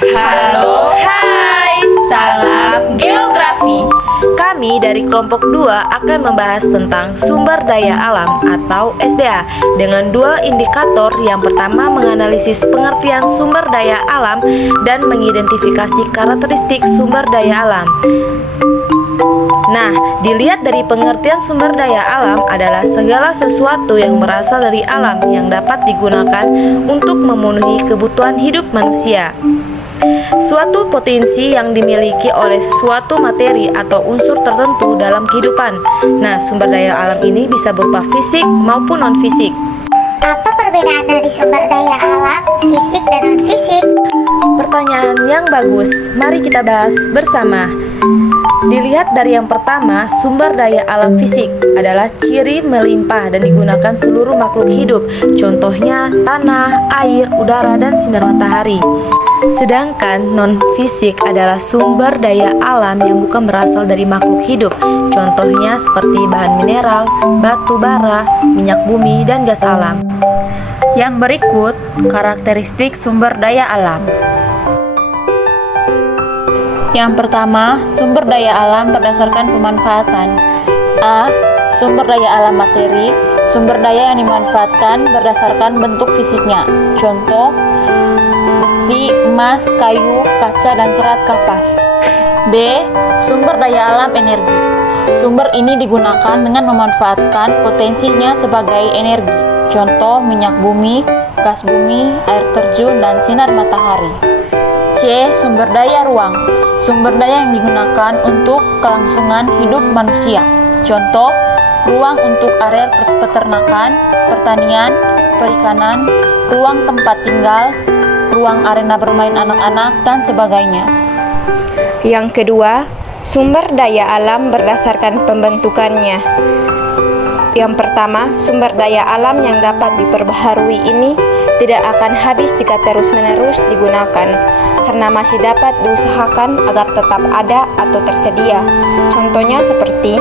Halo, hai, salam geografi. Kami dari kelompok 2 akan membahas tentang sumber daya alam atau SDA dengan dua indikator. Yang pertama menganalisis pengertian sumber daya alam dan mengidentifikasi karakteristik sumber daya alam. Nah, dilihat dari pengertian sumber daya alam adalah segala sesuatu yang berasal dari alam yang dapat digunakan untuk memenuhi kebutuhan hidup manusia. Suatu potensi yang dimiliki oleh suatu materi atau unsur tertentu dalam kehidupan. Nah, sumber daya alam ini bisa berupa fisik maupun non-fisik. Apa perbedaan dari sumber daya alam, fisik dan non-fisik? Pertanyaan yang bagus, mari kita bahas bersama. Dilihat dari yang pertama, sumber daya alam fisik adalah ciri melimpah dan digunakan seluruh makhluk hidup. Contohnya tanah, air, udara, dan sinar matahari. Sedangkan non-fisik adalah sumber daya alam yang bukan berasal dari makhluk hidup. Contohnya seperti bahan mineral, batu bara, minyak bumi, dan gas alam. Yang berikut karakteristik sumber daya alam. Yang pertama, sumber daya alam berdasarkan pemanfaatan. A. Sumber daya alam materi, sumber daya yang dimanfaatkan berdasarkan bentuk fisiknya. Contoh, besi, emas, kayu, kaca, dan serat kapas. B. Sumber daya alam energi. Sumber ini digunakan dengan memanfaatkan potensinya sebagai energi. Contoh, minyak bumi, gas bumi, air terjun, dan sinar matahari. C. Sumber daya ruang. Sumber daya yang digunakan untuk kelangsungan hidup manusia. Contoh, ruang untuk area peternakan, pertanian, perikanan, ruang tempat tinggal, ruang arena bermain anak-anak, dan sebagainya. Yang kedua, sumber daya alam berdasarkan pembentukannya. Yang pertama, sumber daya alam yang dapat diperbaharui ini tidak akan habis jika terus-menerus digunakan, karena masih dapat diusahakan agar tetap ada atau tersedia. Contohnya seperti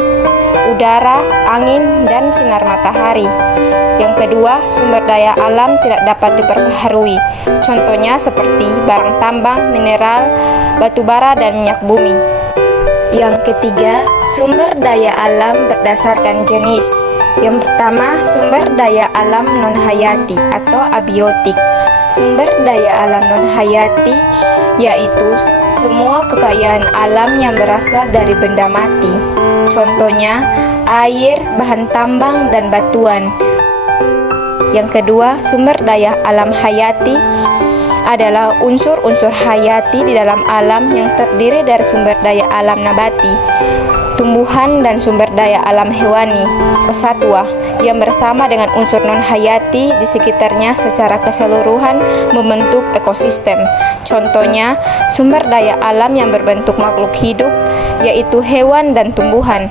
udara, angin, dan sinar matahari. Yang kedua, sumber daya alam tidak dapat diperbaharui. Contohnya seperti barang tambang, mineral, batu bara, dan minyak bumi. Yang ketiga, sumber daya alam berdasarkan jenis. Yang pertama, sumber daya alam non-hayati atau abiotik. Sumber daya alam non-hayati yaitu semua kekayaan alam yang berasal dari benda mati. Contohnya, air, bahan tambang, dan batuan. Yang kedua, sumber daya alam hayati adalah unsur-unsur hayati di dalam alam yang terdiri dari sumber daya alam nabati, tumbuhan, dan sumber daya alam hewani, satwa, yang bersama dengan unsur non-hayati di sekitarnya secara keseluruhan membentuk ekosistem. Contohnya, sumber daya alam yang berbentuk makhluk hidup, yaitu hewan dan tumbuhan.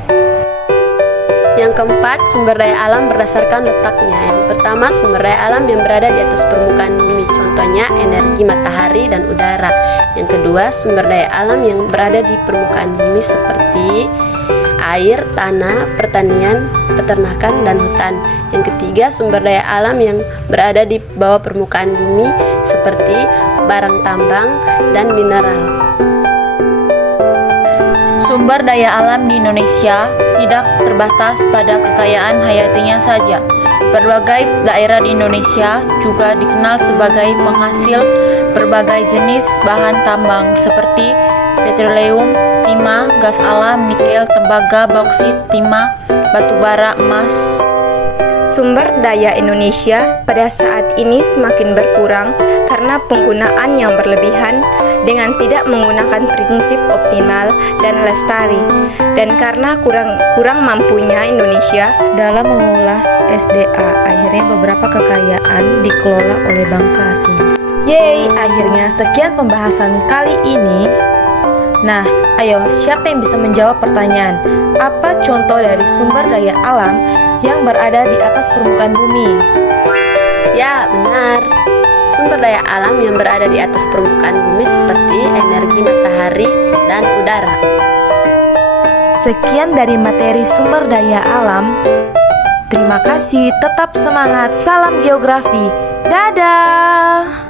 Yang keempat, sumber daya alam berdasarkan letaknya. Yang pertama, sumber daya alam yang berada di atas permukaan bumi. Contohnya, energi matahari dan udara. Yang kedua, sumber daya alam yang berada di permukaan bumi seperti air, tanah, pertanian, peternakan, dan hutan. Yang ketiga, sumber daya alam yang berada di bawah permukaan bumi seperti barang tambang dan mineral. Sumber daya alam di Indonesia tidak terbatas pada kekayaan hayatinya saja. Berbagai daerah di Indonesia juga dikenal sebagai penghasil berbagai jenis bahan tambang seperti petroleum, timah, gas alam, nikel, tembaga, bauksit, timah, batu bara, emas. Sumber daya Indonesia pada saat ini semakin berkurang karena penggunaan yang berlebihan dengan tidak menggunakan prinsip optimal dan lestari, dan karena kurang mampunya Indonesia dalam mengolah SDA, akhirnya beberapa kekayaan dikelola oleh bangsa asing. Yeay, akhirnya sekian pembahasan kali ini. Nah, ayo, siapa yang bisa menjawab pertanyaan? Apa contoh dari sumber daya alam yang berada di atas permukaan bumi? Ya, benar. Sumber daya alam yang berada di atas permukaan bumi seperti energi matahari dan udara. Sekian dari materi sumber daya alam. Terima kasih, tetap semangat, salam geografi. Dadah!